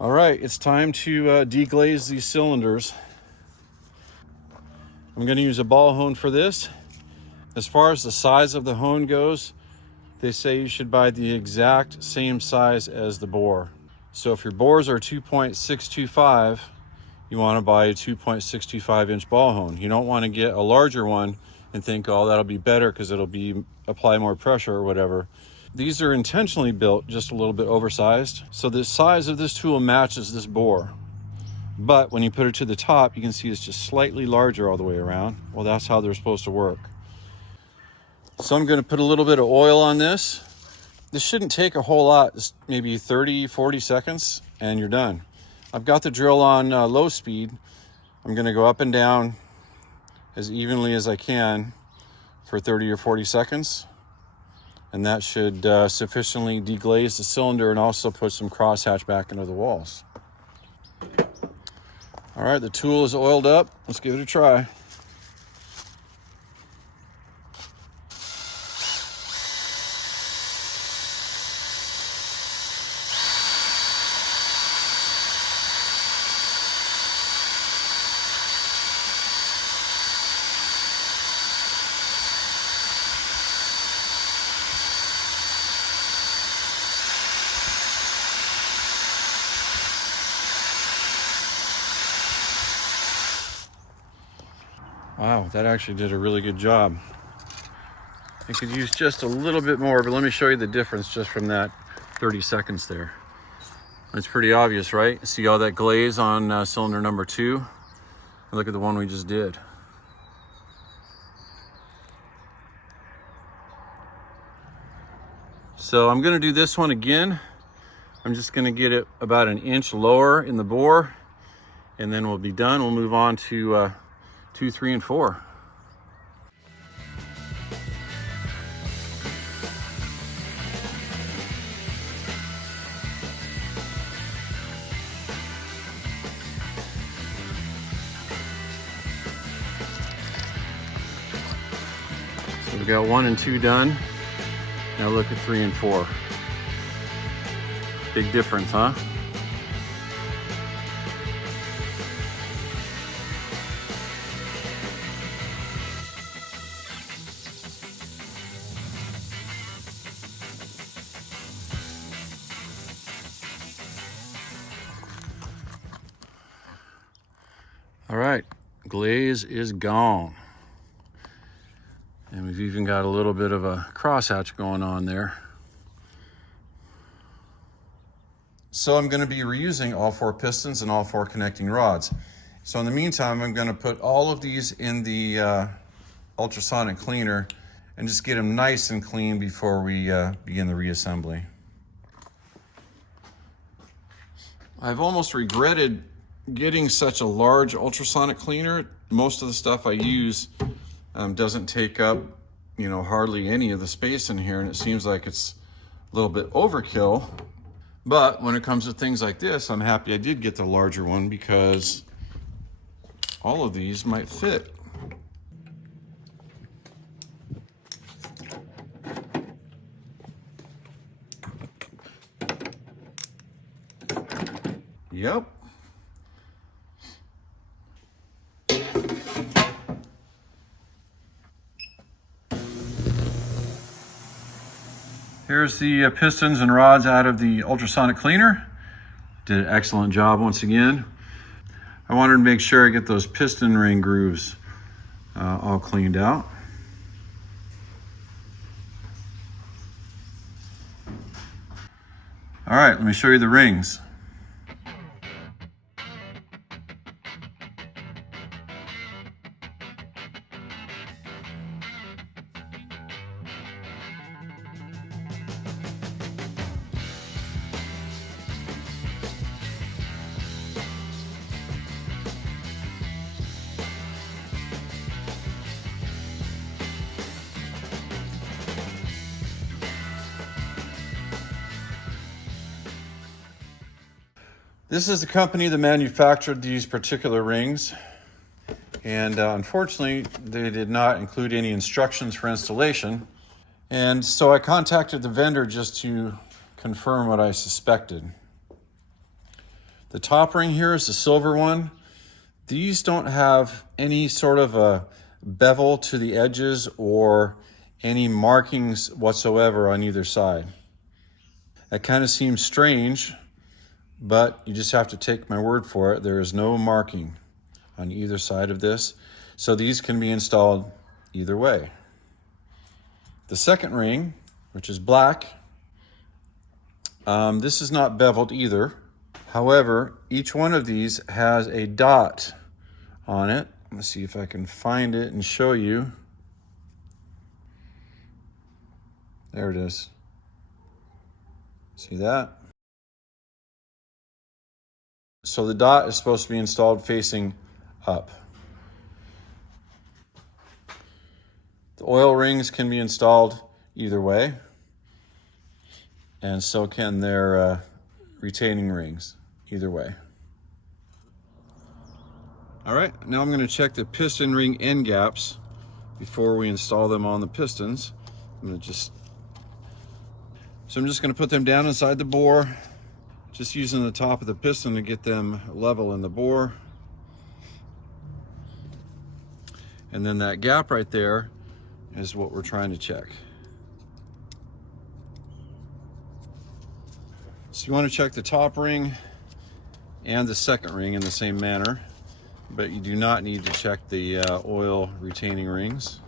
All right, it's time to deglaze these cylinders. I'm going to use a ball hone for this. As far as the size of the hone goes, they say you should buy the exact same size as the bore. So if your bores are 2.625, you want to buy a 2.625 inch ball hone. You don't want to get a larger one and think, oh, that'll be better because it'll be apply more pressure or whatever. These are intentionally built just a little bit oversized. So the size of this tool matches this bore. But when you put it to the top, you can see it's just slightly larger all the way around. Well, that's how they're supposed to work. So I'm going to put a little bit of oil on this. This shouldn't take a whole lot, just maybe 30, 40 seconds, and you're done. I've got the drill on low speed. I'm going to go up and down as evenly as I can for 30 or 40 seconds. And that should sufficiently deglaze the cylinder and also put some crosshatch back into the walls. All right, the tool is oiled up. Let's give it a try. Wow, that actually did a really good job. I could use just a little bit more, but let me show you the difference just from that 30 seconds there. It's pretty obvious, right? See all that glaze on cylinder number 2? Look at the one we just did. So I'm gonna do this one again. I'm just gonna get it about an inch lower in the bore, and then we'll be done. We'll move on to 2, 3, and 4. So we got 1 and 2 done. Now look at 3 and 4. Big difference, huh? All right, glaze is gone. And we've even got a little bit of a crosshatch going on there. So I'm going to be reusing all 4 pistons and all 4 connecting rods. So in the meantime, I'm going to put all of these in the ultrasonic cleaner and just get them nice and clean before we begin the reassembly. I've almost regretted getting such a large ultrasonic cleaner. Most of the stuff I use doesn't take up, hardly any of the space in here, and it seems like it's a little bit overkill. But when it comes to things like this, I'm happy I did get the larger one because all of these might fit. Yep. Here's the pistons and rods out of the ultrasonic cleaner. Did an excellent job once again. I wanted to make sure I get those piston ring grooves all cleaned out. All right, let me show you the rings. This is the company that manufactured these particular rings, and unfortunately they did not include any instructions for installation, and so I contacted the vendor just to confirm what I suspected. The top ring here is the silver one. These don't have any sort of a bevel to the edges or any markings whatsoever on either side. That kind of seems strange, but you just have to take my word for it. There is no marking on either side of this, so these can be installed either way. The second ring, which is black, this is not beveled either. However, each one of these has a dot on it. Let's see if I can find it and show you. There it is. See that? So the dot is supposed to be installed facing up. The oil rings can be installed either way, and so can their retaining rings either way. All right, now I'm going to check the piston ring end gaps before we install them on the pistons. I'm just going to put them down inside the bore, just using the top of the piston to get them level in the bore. And then that gap right there is what we're trying to check. So you want to check the top ring and the second ring in the same manner, but you do not need to check the oil retaining rings.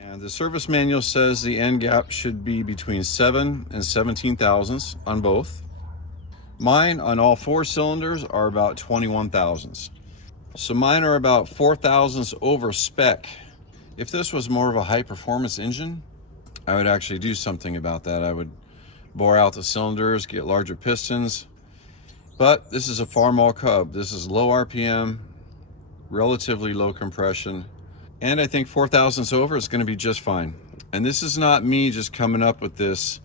And the service manual says the end gap should be between 7 and 17 thousandths on both. Mine on all 4 cylinders are about 21 thousandths. So mine are about 4 thousandths over spec. If this was more of a high performance engine, I would actually do something about that. I would bore out the cylinders, get larger pistons. But this is a Farmall Cub. This is low RPM, relatively low compression. And I think 4 thousandths over is going to be just fine. And this is not me just coming up with this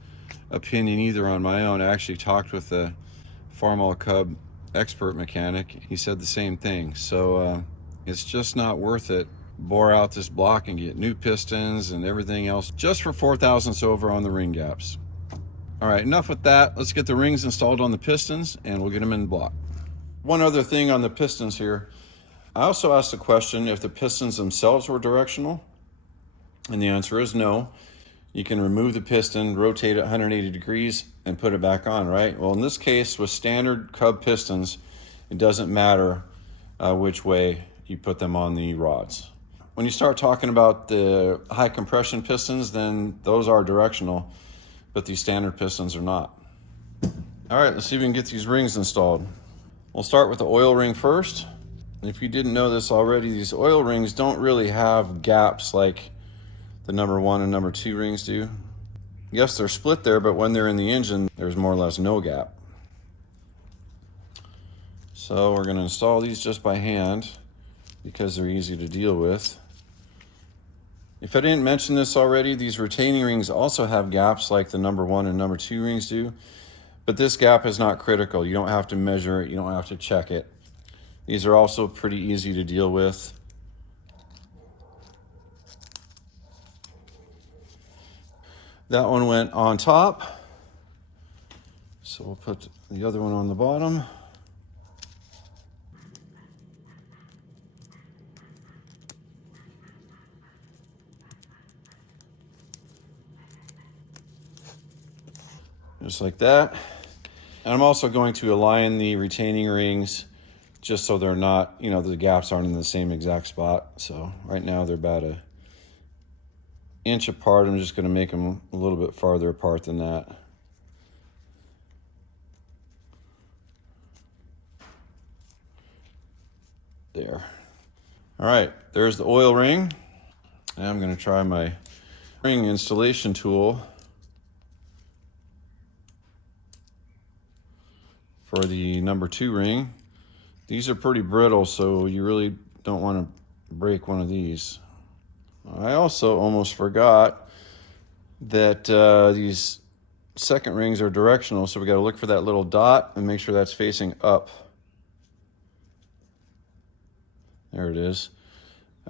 opinion either on my own. I actually talked with a Farmall Cub expert mechanic. He said the same thing. So it's just not worth it. Bore out this block and get new pistons and everything else just for 4 thousandths over on the ring gaps. All right, enough with that. Let's get the rings installed on the pistons and we'll get them in block. One other thing on the pistons here. I also asked the question if the pistons themselves were directional, and the answer is no. You can remove the piston, rotate it 180 degrees, and put it back on, right? Well, in this case, with standard Cub pistons, it doesn't matter which way you put them on the rods. When you start talking about the high compression pistons, then those are directional, but these standard pistons are not. All right, let's see if we can get these rings installed. We'll start with the oil ring first. If you didn't know this already, these oil rings don't really have gaps like the number 1 and number 2 rings do. Yes, they're split there, but when they're in the engine, there's more or less no gap. So we're going to install these just by hand because they're easy to deal with. If I didn't mention this already, these retaining rings also have gaps like the number 1 and number 2 rings do, but this gap is not critical. You don't have to measure it, you don't have to check it. These are also pretty easy to deal with. That one went on top, so we'll put the other one on the bottom. Just like that. And I'm also going to align the retaining rings just so they're not, you know, the gaps aren't in the same exact spot. So right now they're about an inch apart. I'm just going to make them a little bit farther apart than that. There. All right, there's the oil ring. Now I'm going to try my ring installation tool for the number 2 ring. These are pretty brittle, so you really don't want to break one of these. I also almost forgot that these second rings are directional, so we got to look for that little dot and make sure that's facing up. There it is.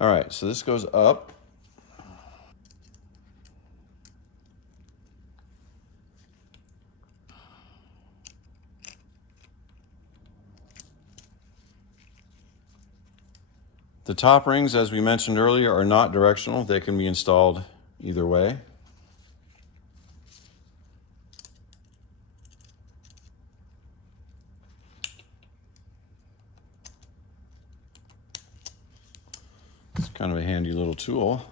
All right, so this goes up. The top rings, as we mentioned earlier, are not directional. They can be installed either way. It's kind of a handy little tool.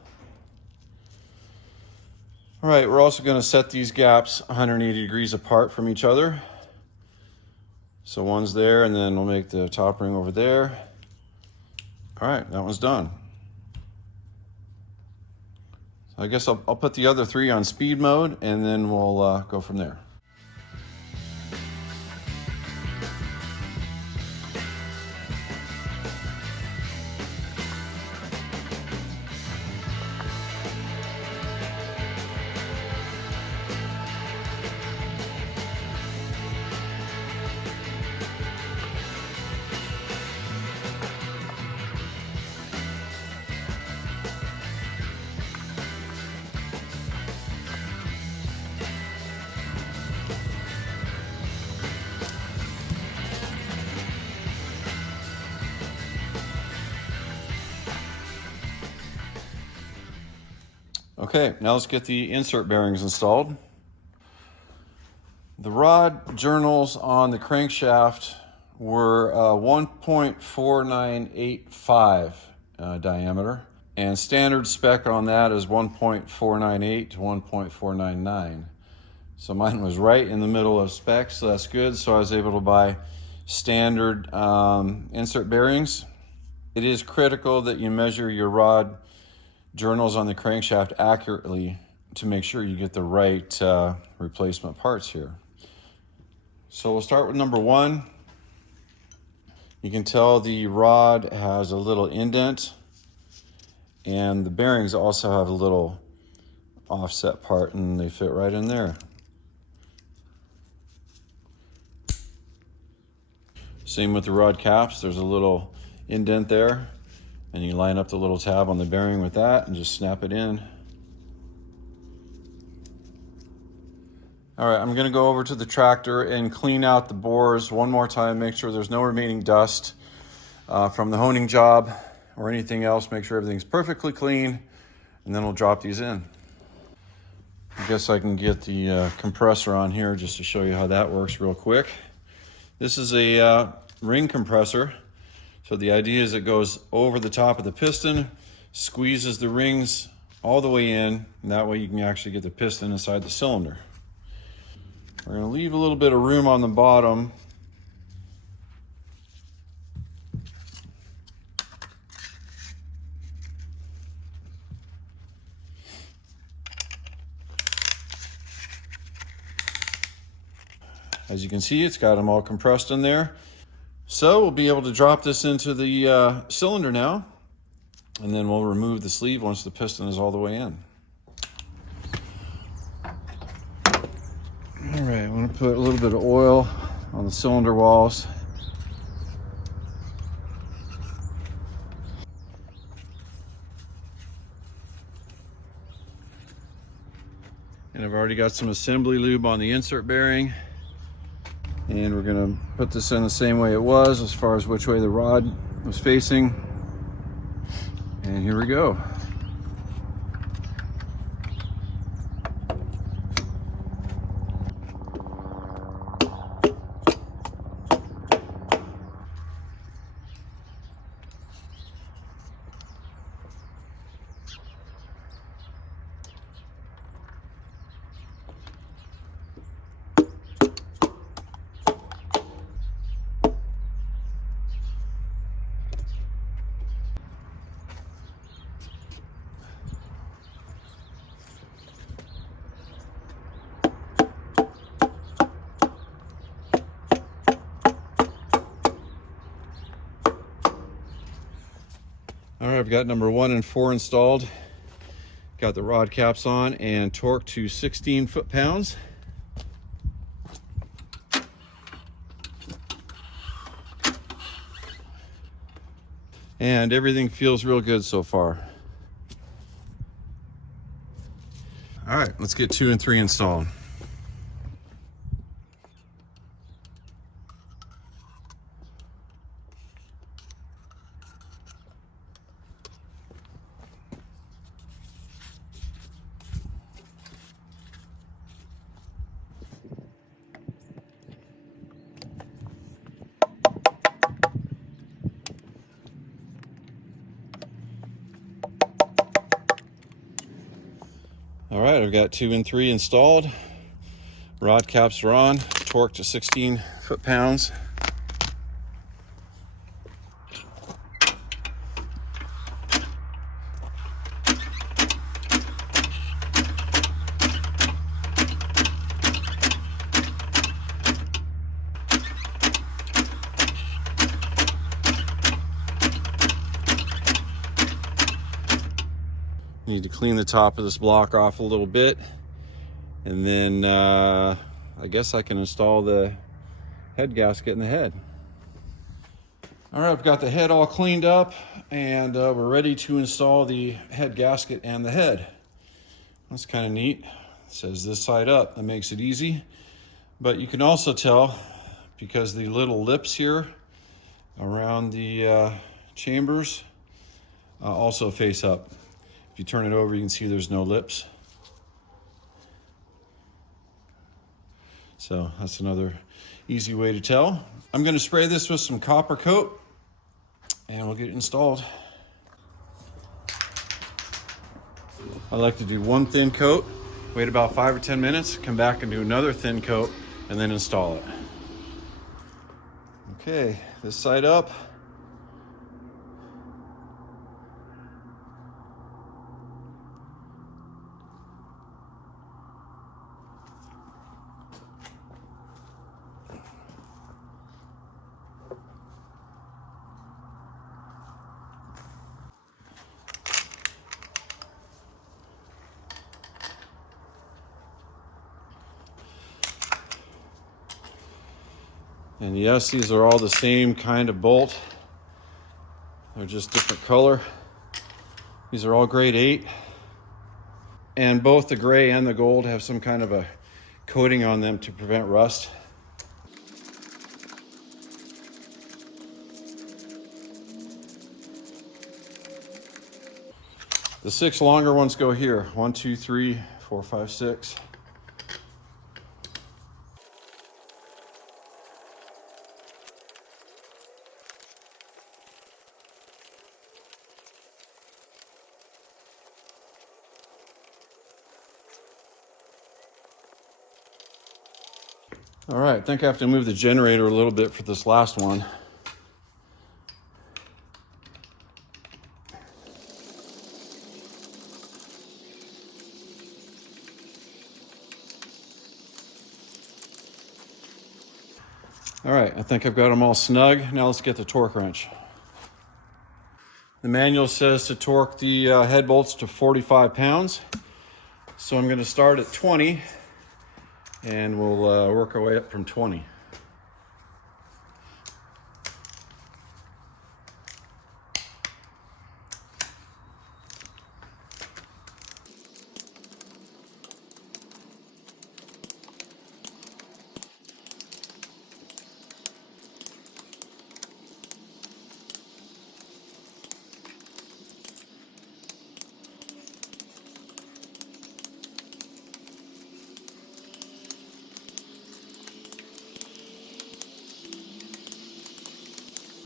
All right, we're also going to set these gaps 180 degrees apart from each other. So one's there, and then we'll make the top ring over there. All right, that one's done. So I guess I'll put the other three on speed mode, and then we'll go from there. Okay, now let's get the insert bearings installed. The rod journals on the crankshaft were 1.4985 diameter, and standard spec on that is 1.498 to 1.499. So mine was right in the middle of specs, so that's good. So I was able to buy standard insert bearings. It is critical that you measure your rod journals on the crankshaft accurately to make sure you get the right replacement parts here. So we'll start with number one. You can tell the rod has a little indent, and the bearings also have a little offset part, and they fit right in there. Same with the rod caps. There's a little indent there, and you line up the little tab on the bearing with that and just snap it in. All right, I'm gonna go over to the tractor and clean out the bores one more time, make sure there's no remaining dust from the honing job or anything else. Make sure everything's perfectly clean, and then we'll drop these in. I guess I can get the compressor on here just to show you how that works real quick. This is a ring compressor. So the idea is it goes over the top of the piston, squeezes the rings all the way in, and that way you can actually get the piston inside the cylinder. We're going to leave a little bit of room on the bottom. As you can see, it's got them all compressed in there. So we'll be able to drop this into the cylinder now, and then we'll remove the sleeve once the piston is all the way in. All right, I'm going to put a little bit of oil on the cylinder walls. And I've already got some assembly lube on the insert bearing. And we're going to put this in the same way it was as far as which way the rod was facing. And here we go. All right, I've got number 1 and 4 installed. Got the rod caps on and torqued to 16 foot-pounds. And everything feels real good so far. All right, let's get 2 and 3 installed. All right, I've got 2 and 3 installed. Rod caps are on, torque to 16 foot-pounds. Need to clean the top of this block off a little bit, and then I guess I can install the head gasket in the head. All right, I've got the head all cleaned up, and we're ready to install the head gasket and the head. That's kind of neat. It says this side up. That makes it easy. But you can also tell, because the little lips here around the chambers also face up. If you turn it over, you can see there's no lips. So that's another easy way to tell. I'm going to spray this with some copper coat, and we'll get it installed. I like to do one thin coat, wait about 5 or 10 minutes, come back and do another thin coat, and then install it. Okay, this side up. And yes, these are all the same kind of bolt. They're just different color. These are all grade 8. And both the gray and the gold have some kind of a coating on them to prevent rust. The 6 longer ones go here. 1, 2, 3, 4, 5, 6. All right, I think I have to move the generator a little bit for this last one. All right, I think I've got them all snug. Now let's get the torque wrench. The manual says to torque the head bolts to 45 pounds. So I'm going to start at 20, and we'll work our way up from 20.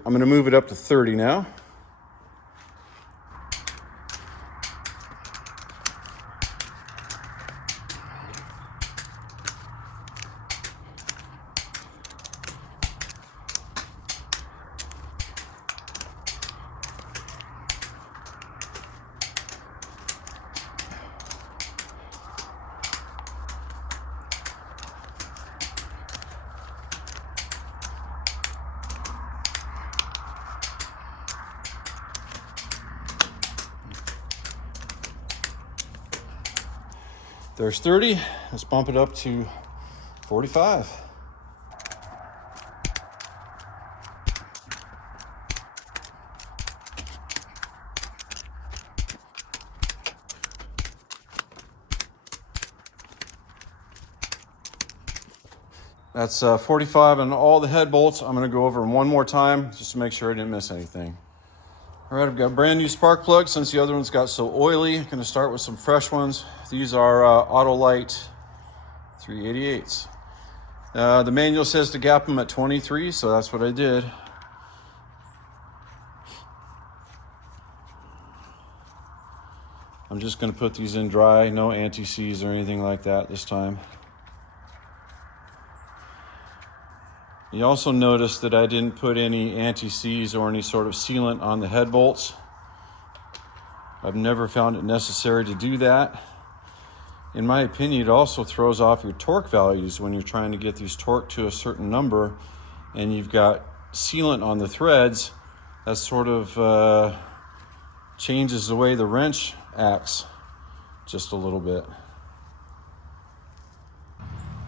I'm going to move it up to 30 now. There's 30. Let's bump it up to 45. That's 45 on all the head bolts. I'm going to go over them one more time just to make sure I didn't miss anything. All right, I've got brand new spark plugs since the other ones got so oily. I'm going to start with some fresh ones. These are Autolite 388s. The manual says to gap them at 23, so that's what I did. I'm just going to put these in dry, no anti-seize or anything like that this time. You also notice that I didn't put any anti-seize or any sort of sealant on the head bolts. I've never found it necessary to do that. In my opinion, it also throws off your torque values when you're trying to get these torqued to a certain number and you've got sealant on the threads. That sort of changes the way the wrench acts just a little bit.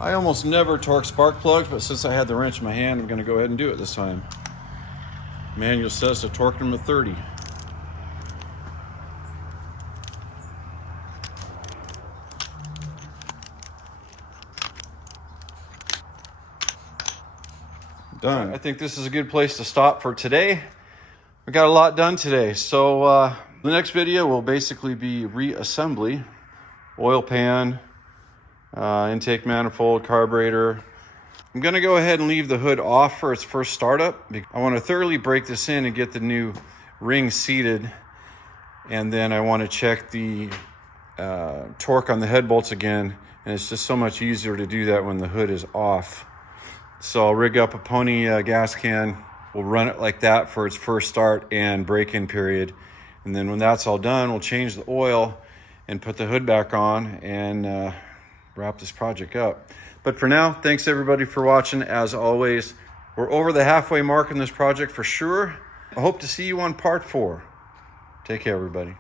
I almost never torque spark plugs, but since I had the wrench in my hand, I'm going to go ahead and do it this time. Manual says to torque them at 30. Done. I think this is a good place to stop for today. We got a lot done today. So the next video will basically be reassembly, oil pan, intake manifold, carburetor. I'm going to go ahead and leave the hood off for its first startup. I want to thoroughly break this in and get the new ring seated. And then I want to check the torque on the head bolts again. And it's just so much easier to do that when the hood is off. So I'll rig up a pony gas can. We'll run it like that for its first start and break-in period. And then when that's all done, we'll change the oil and put the hood back on and wrap this project up. But for now, thanks everybody for watching. As always, we're over the halfway mark in this project for sure. I hope to see you on part 4. Take care, everybody.